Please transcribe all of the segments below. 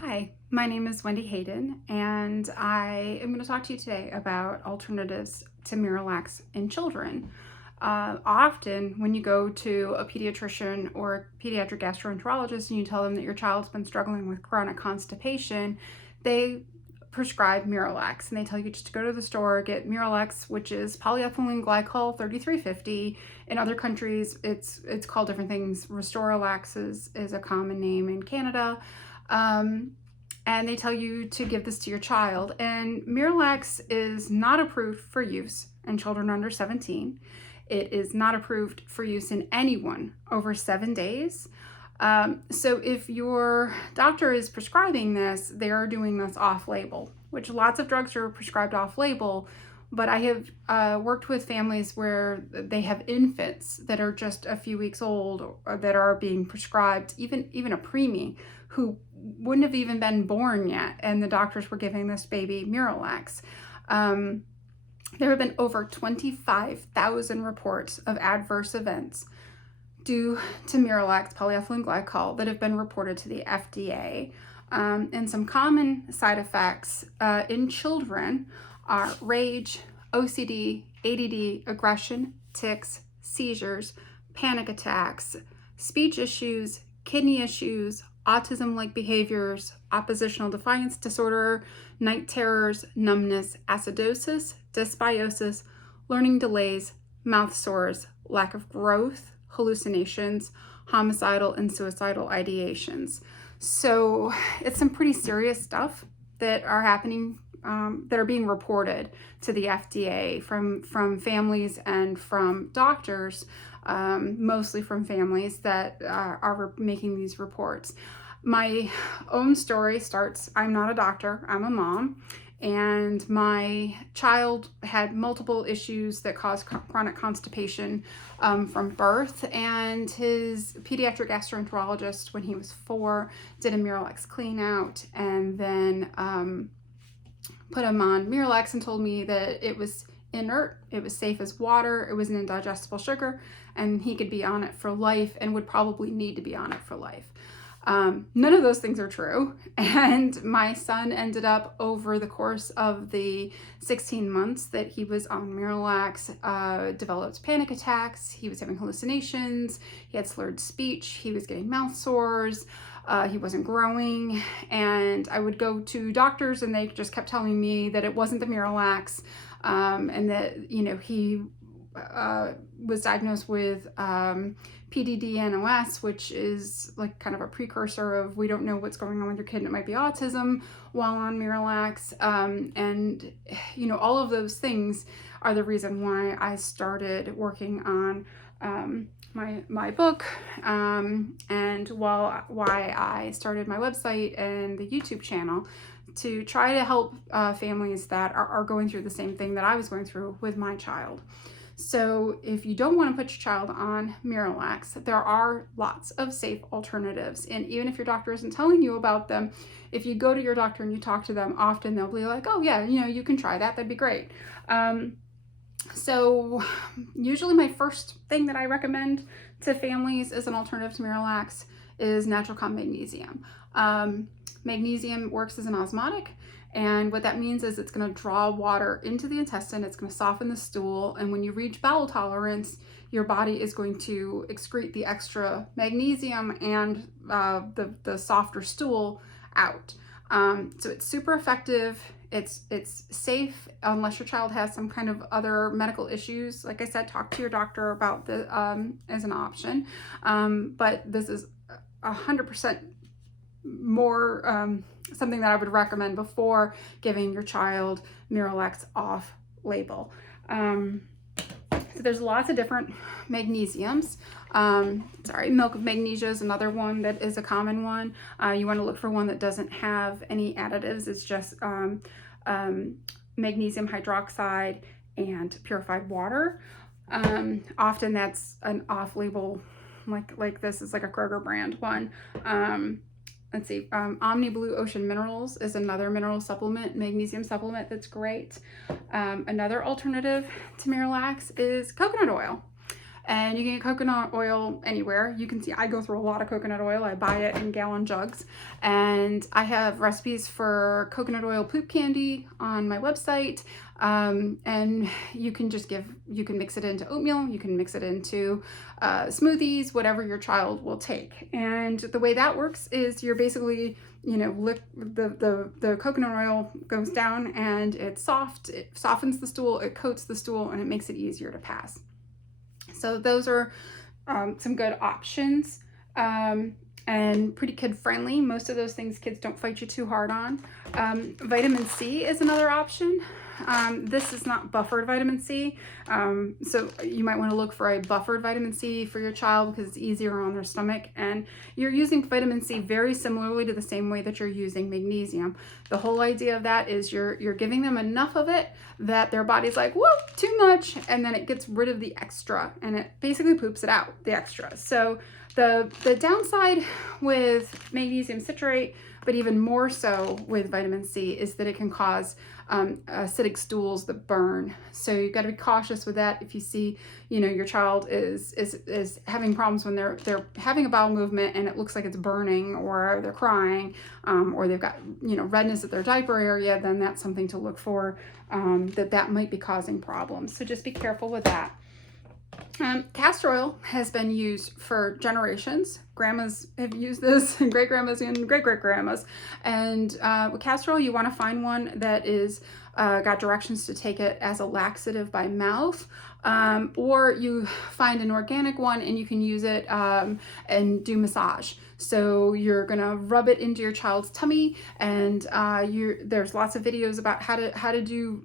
Hi, my name is Wendy Hayden, and I am going to talk to you today about alternatives to Miralax in children. Often, when you go to a pediatrician or a pediatric gastroenterologist and you tell them that your child's been struggling with chronic constipation, they prescribe Miralax, and they tell you just to go to the store, get Miralax, which is polyethylene glycol 3350. In other countries, it's called different things. Restoralax is a common name in Canada. And they tell you to give this to your child. And Miralax is not approved for use in children under 17. It is not approved for use in anyone over 7 days. So if your doctor is prescribing this, they are doing this off-label, which lots of drugs are prescribed off-label. But I have worked with families where they have infants that are just a few weeks old or that are being prescribed, even a preemie who wouldn't have even been born yet, and the doctors were giving this baby Miralax. There have been over 25,000 reports of adverse events due to Miralax polyethylene glycol that have been reported to the FDA. And some common side effects in children are rage, OCD, ADD, aggression, tics, seizures, panic attacks, speech issues, kidney issues, autism-like behaviors, oppositional defiance disorder, night terrors, numbness, acidosis, dysbiosis, learning delays, mouth sores, lack of growth, hallucinations, homicidal and suicidal ideations. So it's some pretty serious stuff that are happening, that are being reported to the FDA from families and from doctors, mostly from families that are making these reports. My own story starts, I'm not a doctor, I'm a mom, and my child had multiple issues that caused chronic constipation from birth, and his pediatric gastroenterologist, when he was 4, did a Miralax clean out and then put him on Miralax and told me that it was inert, it was safe as water, it was an indigestible sugar, and he could be on it for life and would probably need to be on it for life. None of those things are true. And my son ended up, over the course of the 16 months that he was on Miralax, developed panic attacks. He was having hallucinations. He had slurred speech. He was getting mouth sores. He wasn't growing. And I would go to doctors and they just kept telling me that it wasn't the Miralax, and that, he was diagnosed with PDD-NOS, which is like kind of a precursor of, we don't know what's going on with your kid and it might be autism, while on Miralax. And all of those things are the reason why I started working on my book, and why I started my website and the YouTube channel, to try to help families that are going through the same thing that I was going through with my child. So if you don't want to put your child on Miralax, there are lots of safe alternatives. And even if your doctor isn't telling you about them, if you go to your doctor and you talk to them, often they'll be like, oh yeah, you can try that, that'd be great. So usually my first thing that I recommend to families as an alternative to Miralax is natural magnesium. Magnesium works as an osmotic. And what that means is it's going to draw water into the intestine, it's going to soften the stool, and when you reach bowel tolerance, your body is going to excrete the extra magnesium and the softer stool out. So it's super effective. It's safe unless your child has some kind of other medical issues. Like I said, talk to your doctor about the as an option. But this is 100% more something that I would recommend before giving your child Miralax off label. So there's lots of different magnesiums. Milk of magnesia is another one that is a common one. You want to look for one that doesn't have any additives. It's just magnesium hydroxide and purified water. Often that's an off-label, like this is like a Kroger brand one. Let's see, Omni Blue Ocean Minerals is another mineral supplement, magnesium supplement that's great. Another alternative to Miralax is coconut oil. And you can get coconut oil anywhere. You can see I go through a lot of coconut oil. I buy it in gallon jugs. And I have recipes for coconut oil poop candy on my website. And you can mix it into oatmeal, you can mix it into smoothies, whatever your child will take. And the way that works is you're basically, the coconut oil goes down and it's soft, it softens the stool, it coats the stool, and it makes it easier to pass. So those are some good options. And pretty kid friendly. Most of those things kids don't fight you too hard on. Vitamin C is another option. This is not buffered vitamin C. So you might want to look for a buffered vitamin C for your child because it's easier on their stomach. And you're using vitamin C very similarly to the same way that you're using magnesium. The whole idea of that is you're giving them enough of it that their body's like, whoa, too much. And then it gets rid of the extra and it basically poops it out, the extra. So the downside with magnesium citrate, but even more so with vitamin C, is that it can cause acidic stools that burn. So you've got to be cautious with that. If you see, your child is having problems when they're having a bowel movement and it looks like it's burning, or they're crying, or they've got redness at their diaper area, then that's something to look for, that might be causing problems. So just be careful with that. Castor oil has been used for generations. Grandmas have used this, and great-grandmas and great-great-grandmas. And with castor oil, you want to find one that is got directions to take it as a laxative by mouth, or you find an organic one and you can use it and do massage. So you're gonna rub it into your child's tummy, and there's lots of videos about how to do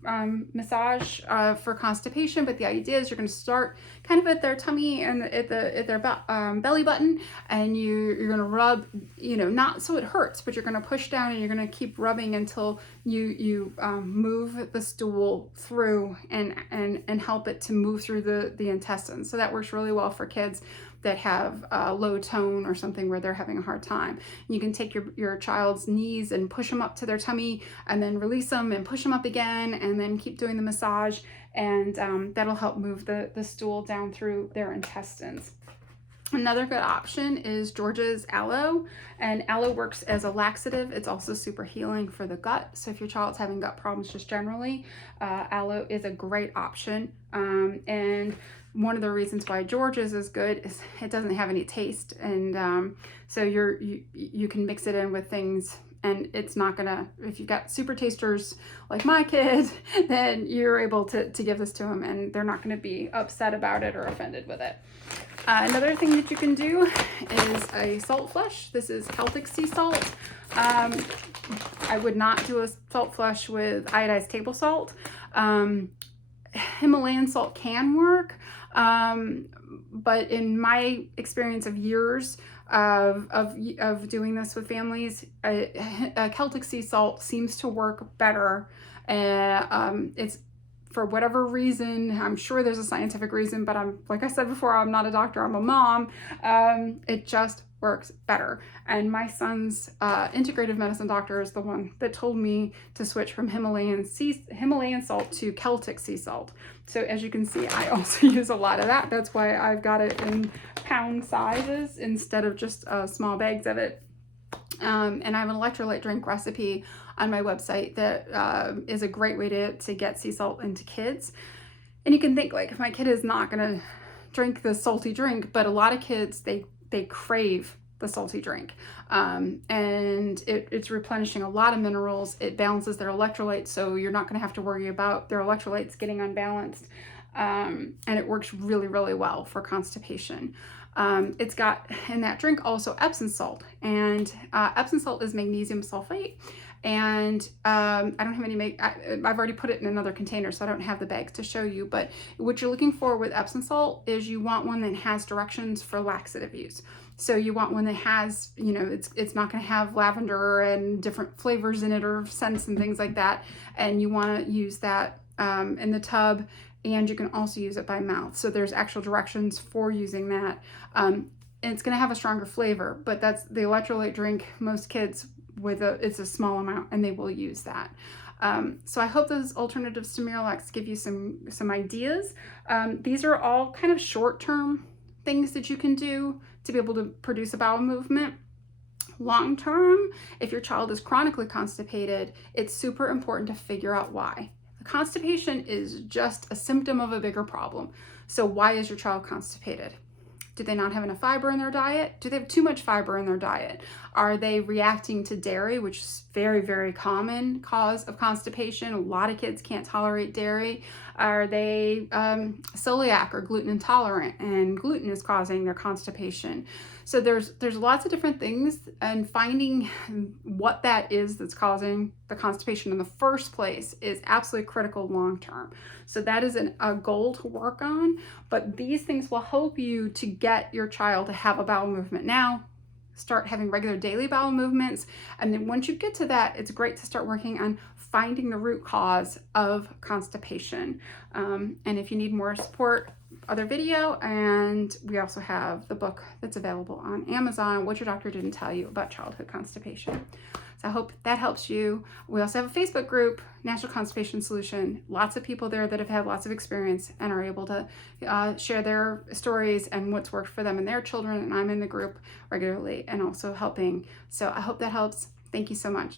massage for constipation. But the idea is you're gonna start kind of at their tummy and at their belly button, and you're gonna rub, not so it hurts, but you're gonna push down and you're gonna keep rubbing until you move the stool through and help it to move through the intestines. So that works really well for kids that have low tone or something where they're having a hard time. You can take your child's knees and push them up to their tummy, and then release them and push them up again, and then keep doing the massage, and that'll help move the stool down through their intestines. Another good option is George's Aloe, and Aloe works as a laxative. It's also super healing for the gut. So if your child's having gut problems just generally, Aloe is a great option. And one of the reasons why George's is good is it doesn't have any taste, and so you can mix it in with things, and it's not gonna, if you've got super tasters like my kid, then you're able to give this to them and they're not gonna be upset about it or offended with it. Another thing that you can do is a salt flush. This is Celtic sea salt. I would not do a salt flush with iodized table salt. Himalayan salt can work, but in my experience of years of doing this with families, Celtic sea salt seems to work better. It's, for whatever reason, I'm sure there's a scientific reason, but like I said before, I'm not a doctor, I'm a mom. It just works better. And my son's integrative medicine doctor is the one that told me to switch from Himalayan salt to Celtic sea salt. So as you can see, I also use a lot of that. That's why I've got it in pound sizes instead of just small bags of it. And I have an electrolyte drink recipe on my website that is a great way to get sea salt into kids. And you can think, like, if my kid is not gonna drink the salty drink, but a lot of kids, they crave the salty drink, and it's replenishing a lot of minerals. It balances their electrolytes, so you're not going to have to worry about their electrolytes getting unbalanced, and it works really, really well for constipation. It's got in that drink also Epsom salt, and Epsom salt is magnesium sulfate. And I don't have any, I've already put it in another container, so I don't have the bags to show you. But what you're looking for with Epsom salt is you want one that has directions for laxative use. So you want one that has, it's not going to have lavender and different flavors in it or scents and things like that. And you want to use that in the tub, and you can also use it by mouth. So there's actual directions for using that. And it's going to have a stronger flavor, but that's the electrolyte drink. Most kids it's a small amount, and they will use that. So I hope those alternatives to Miralax give you some ideas. These are all kind of short-term things that you can do to be able to produce a bowel movement. Long term, if your child is chronically constipated, it's super important to figure out why. The constipation is just a symptom of a bigger problem. So why is your child constipated? Do they not have enough fiber in their diet? Do they have too much fiber in their diet? Are they reacting to dairy, which is very, very common cause of constipation? A lot of kids can't tolerate dairy. Are they celiac or gluten intolerant, and gluten is causing their constipation? So there's lots of different things, and finding what that is that's causing the constipation in the first place is absolutely critical long term. So that is a goal to work on, but these things will help you to get your child to have a bowel movement now, start having regular daily bowel movements, and then once you get to that, it's great to start working on finding the root cause of constipation. And if you need more support, other video, and we also have the book that's available on Amazon, What Your Doctor Didn't Tell You About Childhood Constipation. So I hope that helps you. We also have a Facebook group, National Constipation Solution. Lots of people there that have had lots of experience and are able to share their stories and what's worked for them and their children, and I'm in the group regularly and also helping. So I hope that helps. Thank you so much.